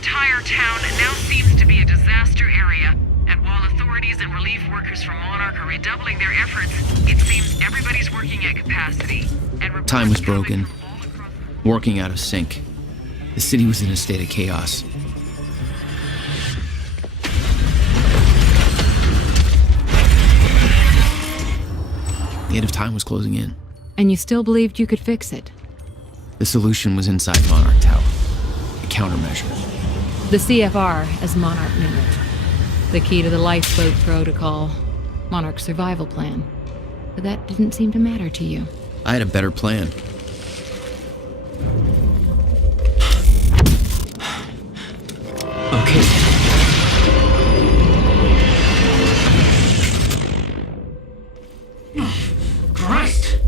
entire town now seems to be a disaster area, and while authorities and relief workers from Monarch are redoubling their efforts, it seems everybody's working at capacity. And Time was broken, working out of sync. The city was in a state of chaos. The end of time was closing in. And you still believed you could fix it? The solution was inside Monarch Tower. A countermeasure. The CFR, as Monarch knew it. The key to the lifeboat protocol. Monarch's survival plan. But that didn't seem to matter to you. I had a better plan. Okay. Christ!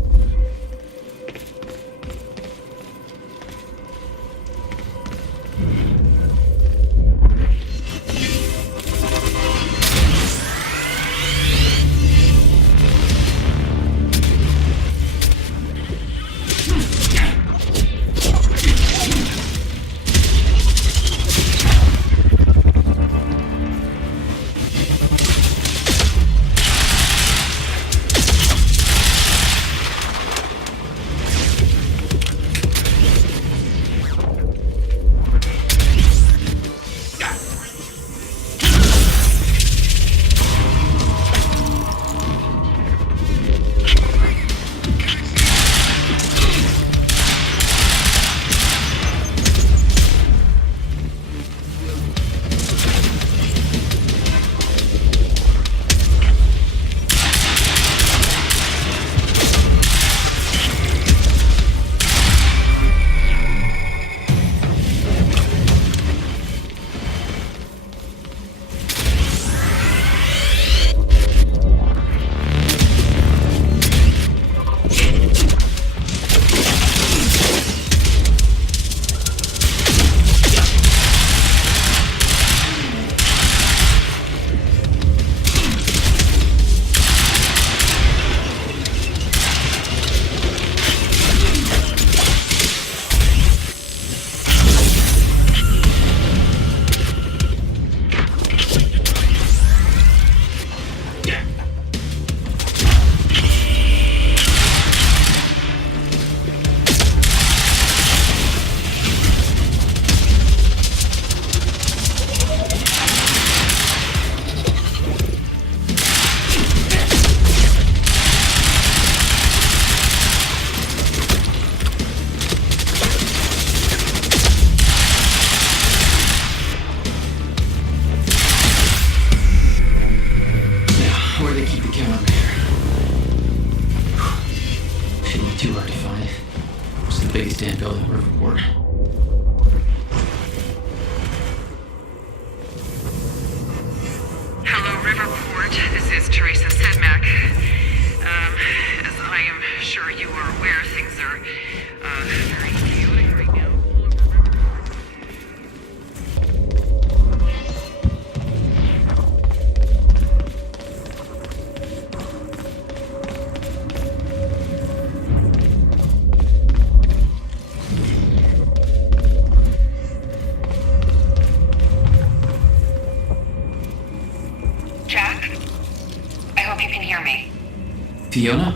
Fiona?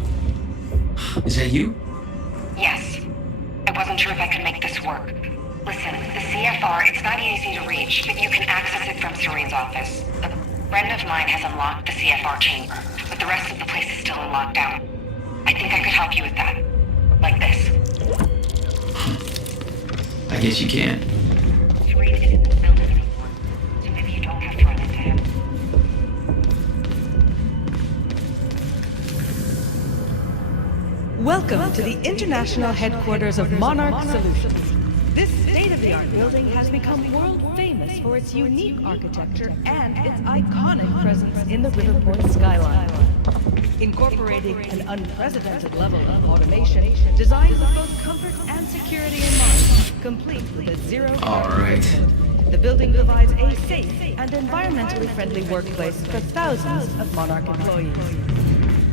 Is that you? Yes. I wasn't sure if I could make this work. Listen, the CFR, it's not easy to reach, but you can access it from Serene's office. A friend of mine has unlocked the CFR chamber, but the rest of the place is still in lockdown. I think I could help you with that. Like this. I guess you can. Serene isn't in the building anymore, so maybe you don't have to run into him. Welcome to the international headquarters of Monarch Solutions. This state-of-the-art building has become world-famous for its unique architecture and its iconic presence in the Riverport skyline. Incorporating an unprecedented level of automation designed with both comfort and security in mind, complete with a zero. All right. The building provides a safe and environmentally friendly workplace for thousands of Monarch employees.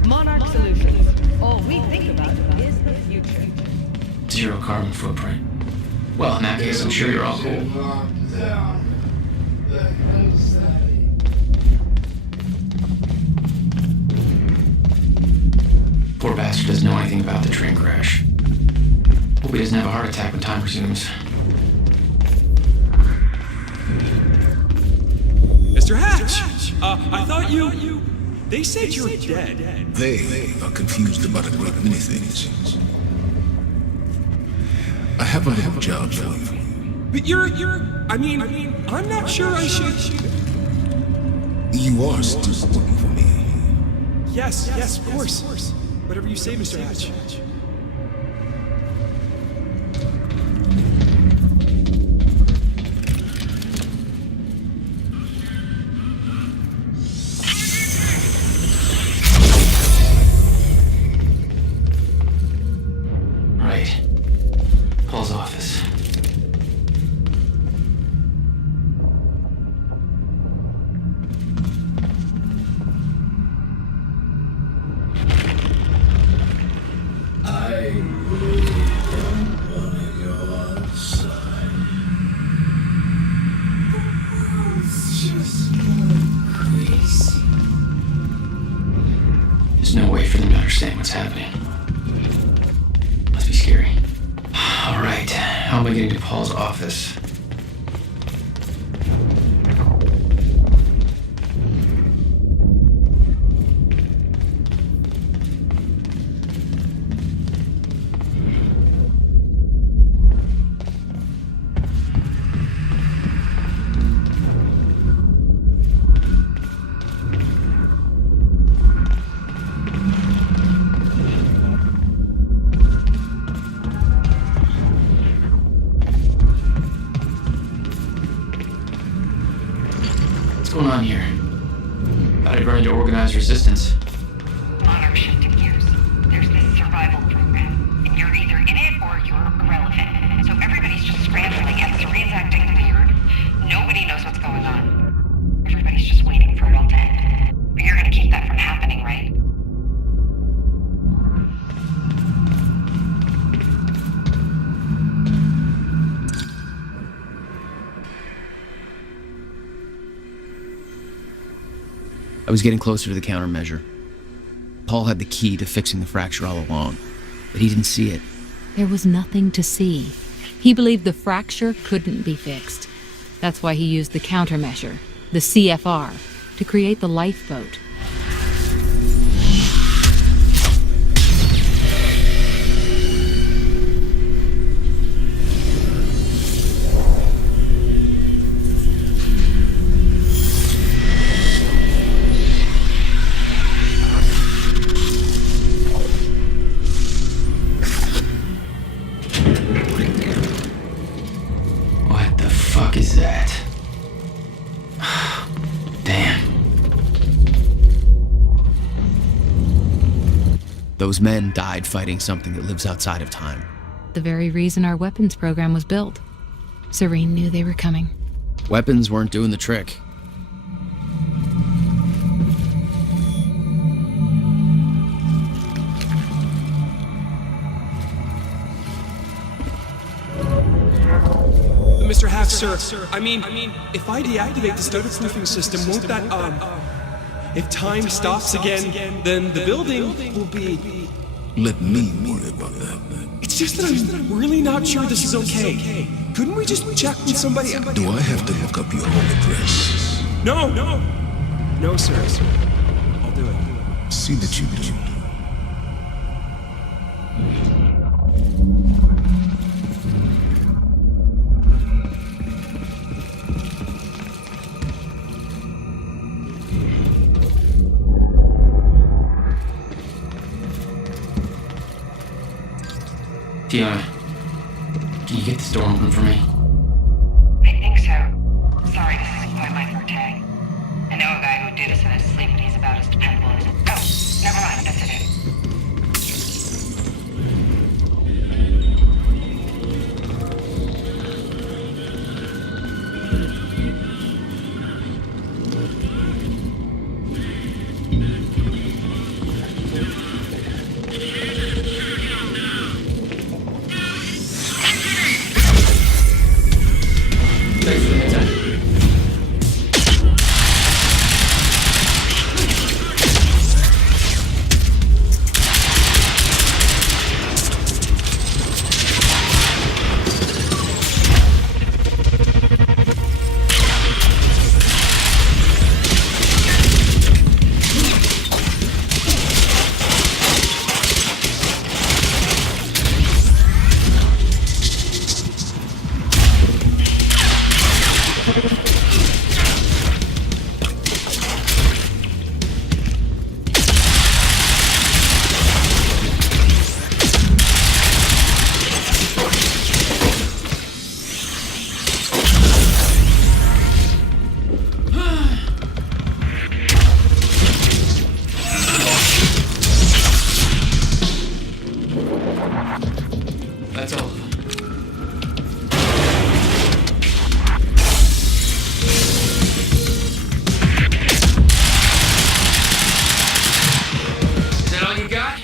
Monarch Solutions. All we think about is the future. Zero carbon footprint. Well, in that case, I'm sure you're all cool. Poor bastard doesn't know anything about the train crash. Hope he doesn't have a heart attack when time resumes. Mr. Hatch! I thought you... They said you were dead. They are confused about a great many things. I have a little job for you. But I mean, I'm not sure I should... You are still working for me. Yes, of course. Whatever you say, Mr. Hatch. Right. Paul's office. There's no way for them to understand what's happening. Must be scary. All right, how am I getting to Paul's office? What's going on here? Thought I'd run into organized resistance. Monarch shifted gears. There's this survival program, and you're either in it or you're irrelevant. So everybody's just scrambling, and Serene's acting weird. Nobody knows what's going on. Everybody's just waiting for it all to end. But you're gonna keep that from happening, right? I was getting closer to the countermeasure. Paul had the key to fixing the fracture all along, but he didn't see it. There was nothing to see. He believed the fracture couldn't be fixed. That's why he used the countermeasure, the CFR, to create the lifeboat. What the fuck is that? Damn. Those men died fighting something that lives outside of time. The very reason our weapons program was built. Serene knew they were coming. Weapons weren't doing the trick. Mr. Hatch, sir, I mean, if I deactivate the stutter-proofing system, won't that, if time stops again, then the building will be... Let me worry about that. It's just that I'm really not sure this is okay. Couldn't we just check with somebody? Do I have to look up your home address? No, sir. I'll do it. See that you do. Fiona, can you get this door open for me? I think so. Sorry, this isn't quite my forte. I know a guy who would do this in his sleep, and he's about as dependable as... Oh, never mind, that's it. Thanks for the That's all of them. Is that all you got?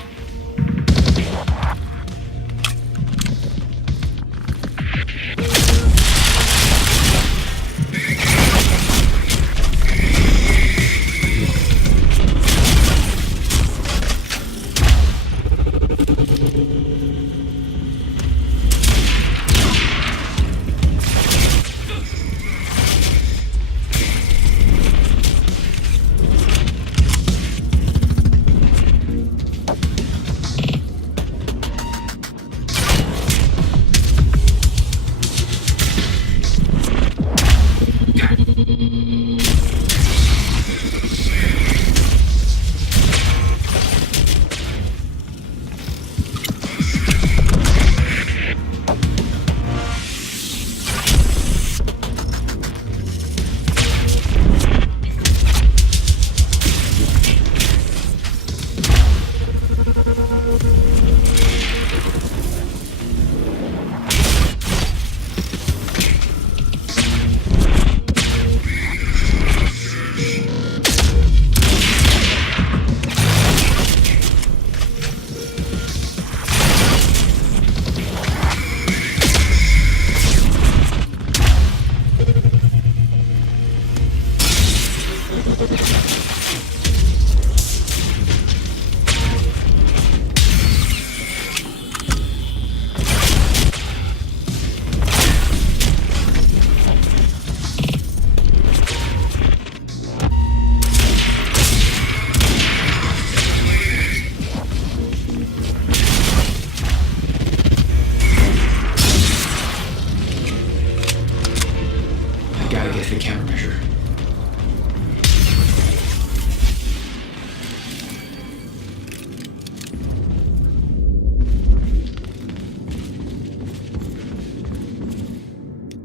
Gotta get to the countermeasure.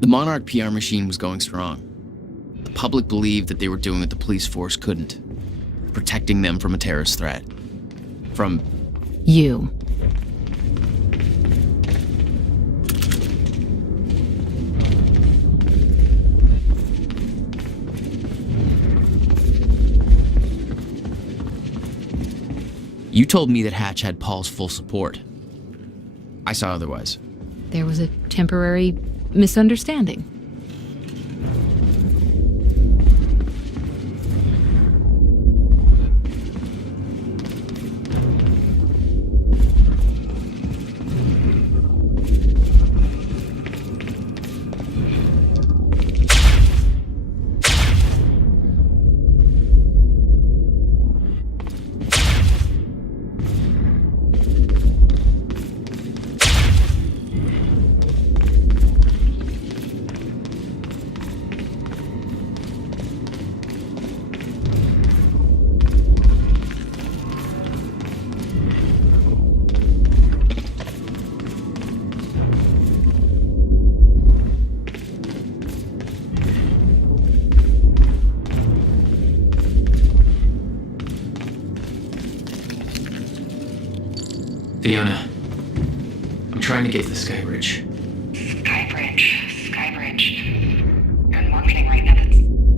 The Monarch PR machine was going strong. The public believed that they were doing what the police force couldn't, protecting them from a terrorist threat. From You. You told me that Hatch had Paul's full support. I saw otherwise. There was a temporary misunderstanding. Fiona, I'm trying to get to the Sky Bridge. Skybridge. You're in marketing right now. That's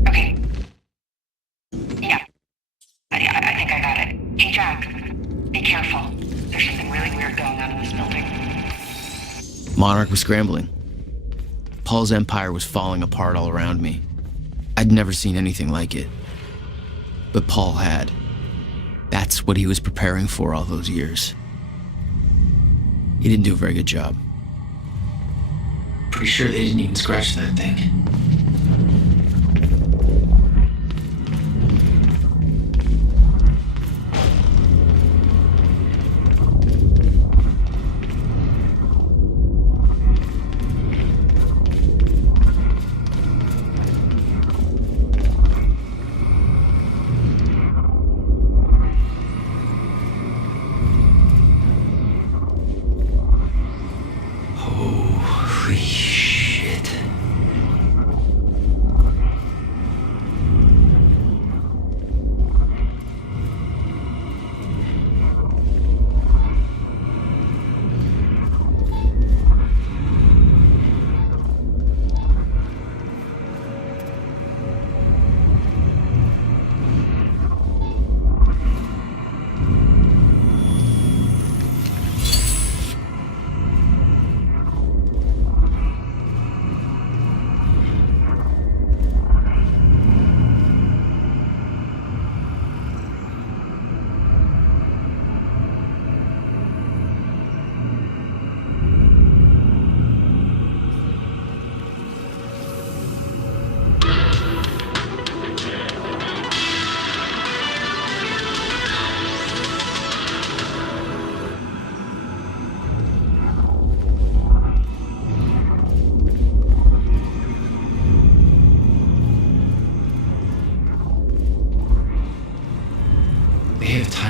okay. Yeah, I think I got it. Hey Jack, be careful. There's something really weird going on in this building. Monarch was scrambling. Paul's empire was falling apart all around me. I'd never seen anything like it. But Paul had. That's what he was preparing for all those years. He didn't do a very good job. Pretty sure they didn't even scratch that thing. Holy shit.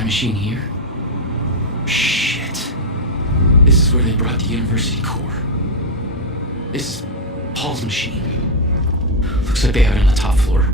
machine here? Shit. This is where they brought the university core. This is Paul's machine. Looks like they have it on the top floor.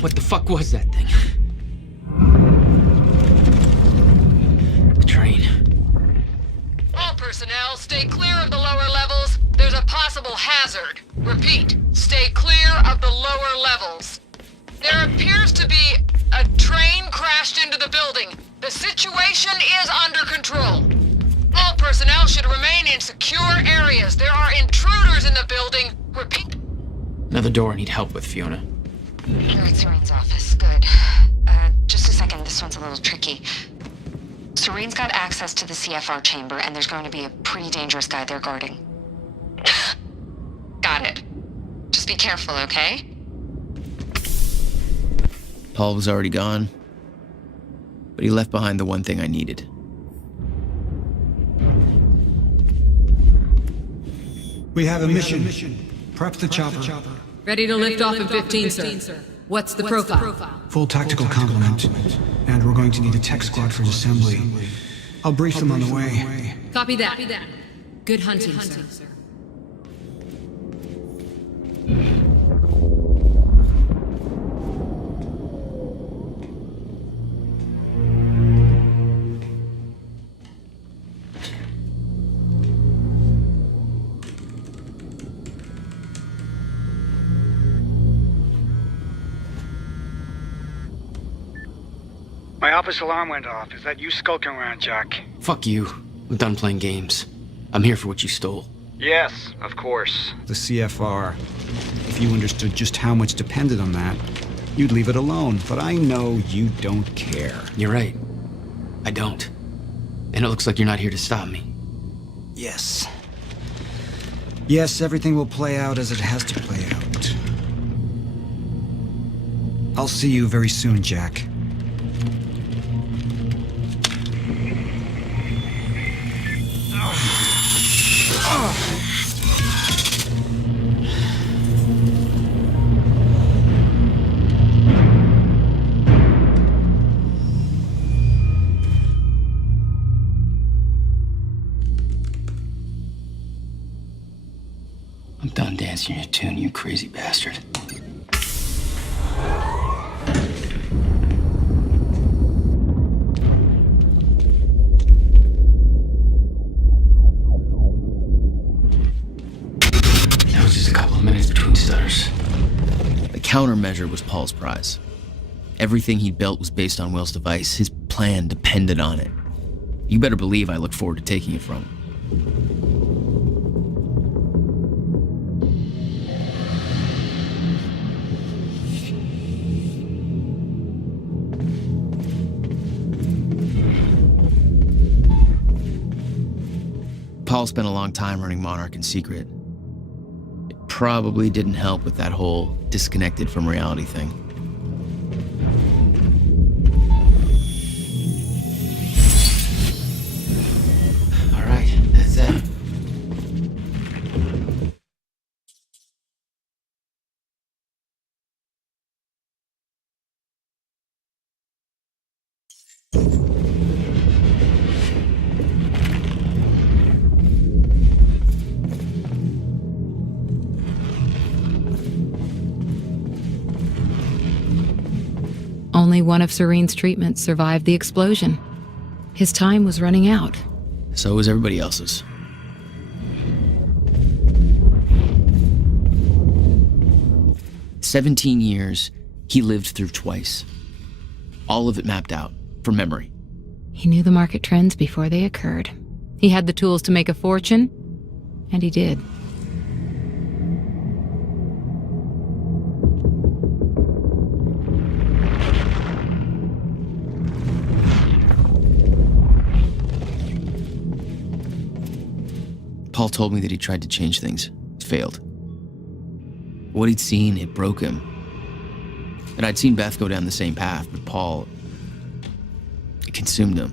What the fuck was that thing? The train. All personnel, stay clear of the lower levels. There's a possible hazard. Repeat, stay clear of the lower levels. There appears to be a train crashed into the building. The situation is under control. All personnel should remain in secure areas. There are intruders in the building. Repeat. Another door I need help with, Fiona. You're at Serene's office. Good. Just a second. This one's a little tricky. Serene's got access to the CFR chamber, and there's going to be a pretty dangerous guy there guarding. Got it. Just be careful, okay? Paul was already gone, but he left behind the one thing I needed. We have a mission. Prep the chopper. Ready to lift off in 15, sir. What's the profile? Full tactical complement. And we're going to need a tech squad for assembly. I'll brief them on the way. Copy that. Good hunting, sir. My office alarm went off. Is that you skulking around, Jack? Fuck you. I'm done playing games. I'm here for what you stole. Yes, of course. The CFR. If you understood just how much depended on that, you'd leave it alone. But I know you don't care. You're right. I don't. And it looks like you're not here to stop me. Yes. Yes, everything will play out as it has to play out. I'll see you very soon, Jack. I'm done dancing your tune, you crazy bastard. That was just a couple of minutes between stutters. The countermeasure was Paul's prize. Everything he'd built was based on Will's device. His plan depended on it. You better believe I look forward to taking it from him. Paul spent a long time running Monarch in secret. It probably didn't help with that whole disconnected from reality thing. All right. Only one of Serene's treatments survived the explosion. His time was running out. So was everybody else's. "17 years he lived through twice. All of it mapped out, from memory. He knew the market trends before they occurred. He had the tools to make a fortune, and he did. Paul told me that he tried to change things. It failed. What he'd seen, it broke him. And I'd seen Beth go down the same path, but Paul, it consumed him.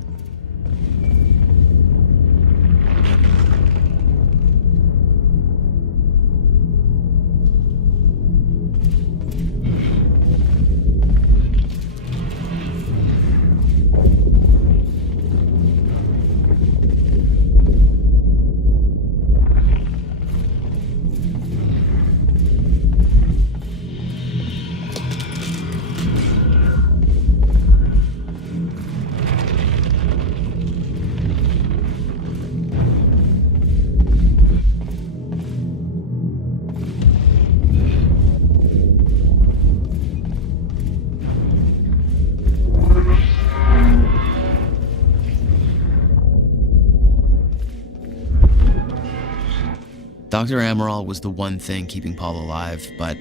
Dr. Amaral was the one thing keeping Paul alive, but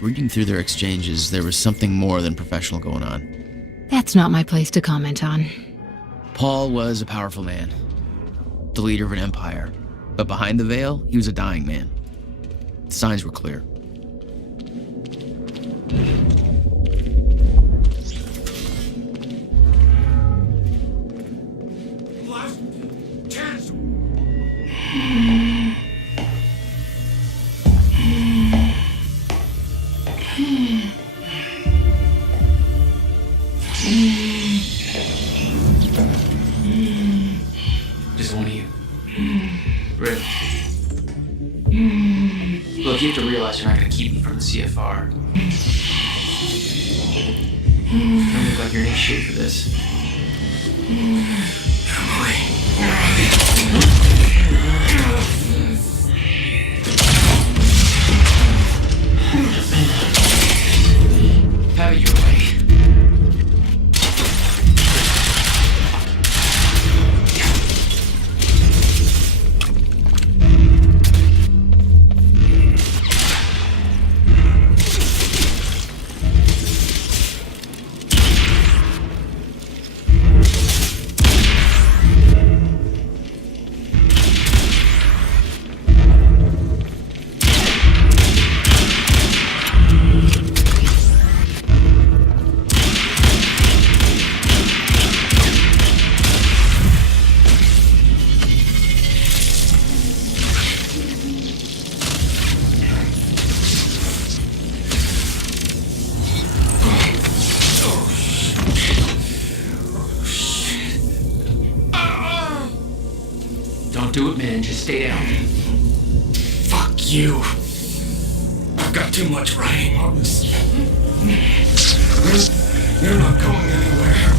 reading through their exchanges, there was something more than professional going on. That's not my place to comment on. Paul was a powerful man, the leader of an empire, but behind the veil, he was a dying man. The signs were clear. Last chance. Just one of you. Really? Look, you have to realize you're not going to keep me from the CFR. You don't look like you're in any shape for this. Have it your way. Don't do it, man. Just stay down. Fuck you. I've got too much writing on this. You're not going anywhere.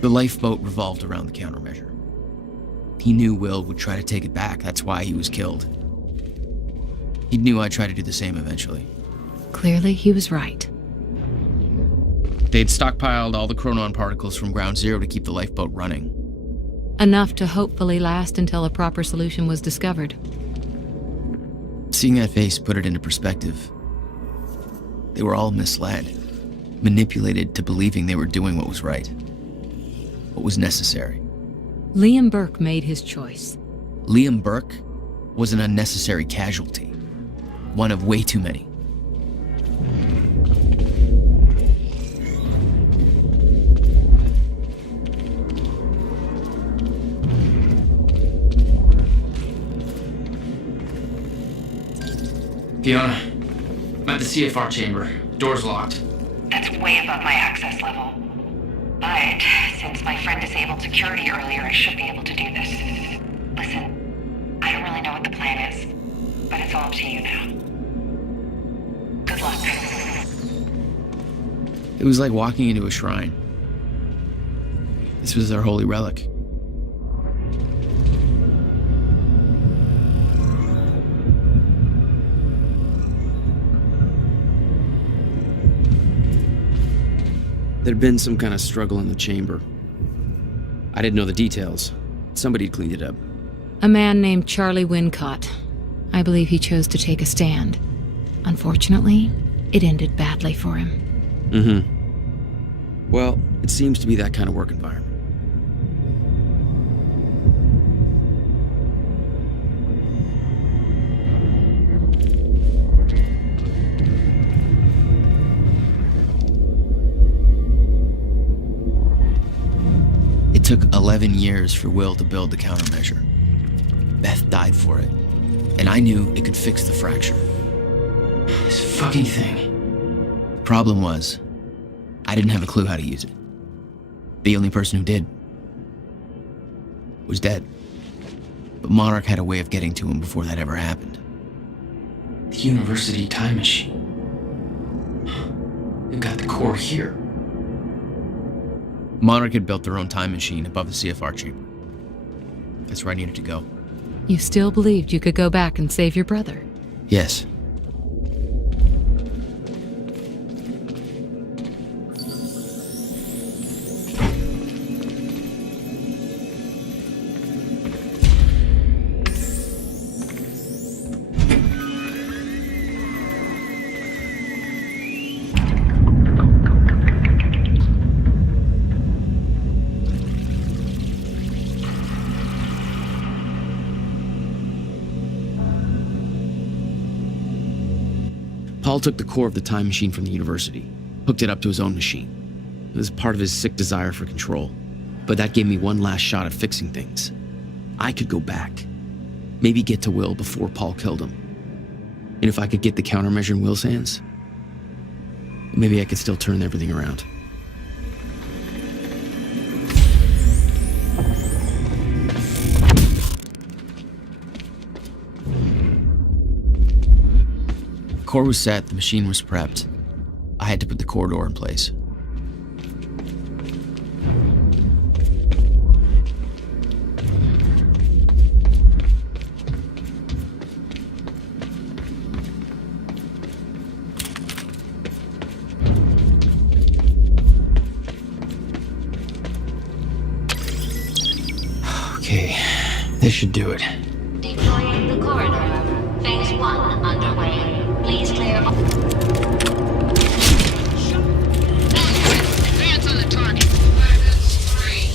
The lifeboat revolved around the countermeasure. He knew Will would try to take it back, that's why he was killed. He knew I'd try to do the same eventually. Clearly, he was right. They'd stockpiled all the chronon particles from Ground Zero to keep the lifeboat running. Enough to hopefully last until a proper solution was discovered. Seeing that face put it into perspective. They were all misled, manipulated to believing they were doing what was right, what was necessary. Liam Burke made his choice. Liam Burke was an unnecessary casualty. One of way too many. Fiona, I'm at the CFR chamber. Door's locked. That's way above my access level. But since my friend disabled security earlier, I should be able to do this. Listen, I don't really know what the plan is, but it's all up to you now. Good luck. It was like walking into a shrine. This was their holy relic. There'd been some kind of struggle in the chamber. I didn't know the details. Somebody had cleaned it up. A man named Charlie Wincott. I believe he chose to take a stand. Unfortunately, it ended badly for him. Mm-hmm. Well, it seems to be that kind of work environment. It took 11 years for Will to build the countermeasure. Beth died for it, and I knew it could fix the fracture. This fucking thing. The problem was, I didn't have a clue how to use it. The only person who did was dead. But Monarch had a way of getting to him before that ever happened. The university time machine. They've got the core here. Monarch had built their own time machine above the CFR chamber. That's where I needed to go. You still believed you could go back and save your brother? Yes. Paul took the core of the time machine from the university, hooked it up to his own machine. It was part of his sick desire for control, but that gave me one last shot at fixing things. I could go back, maybe get to Will before Paul killed him. And if I could get the countermeasure in Will's hands, maybe I could still turn everything around. The core was set, the machine was prepped. I had to put the core door in place. Okay, this should do it. Deploying the corridor. Phase 1 underway. Please clear. Advance on the target. Weapons free.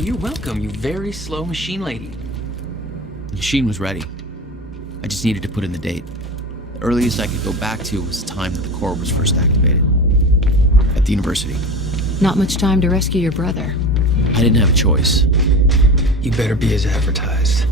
Oh, you're welcome, you very slow machine lady. The machine was ready. I just needed to put in the date. The earliest I could go back to was the time that the core was first activated. At the university. Not much time to rescue your brother. I didn't have a choice. You better be as advertised.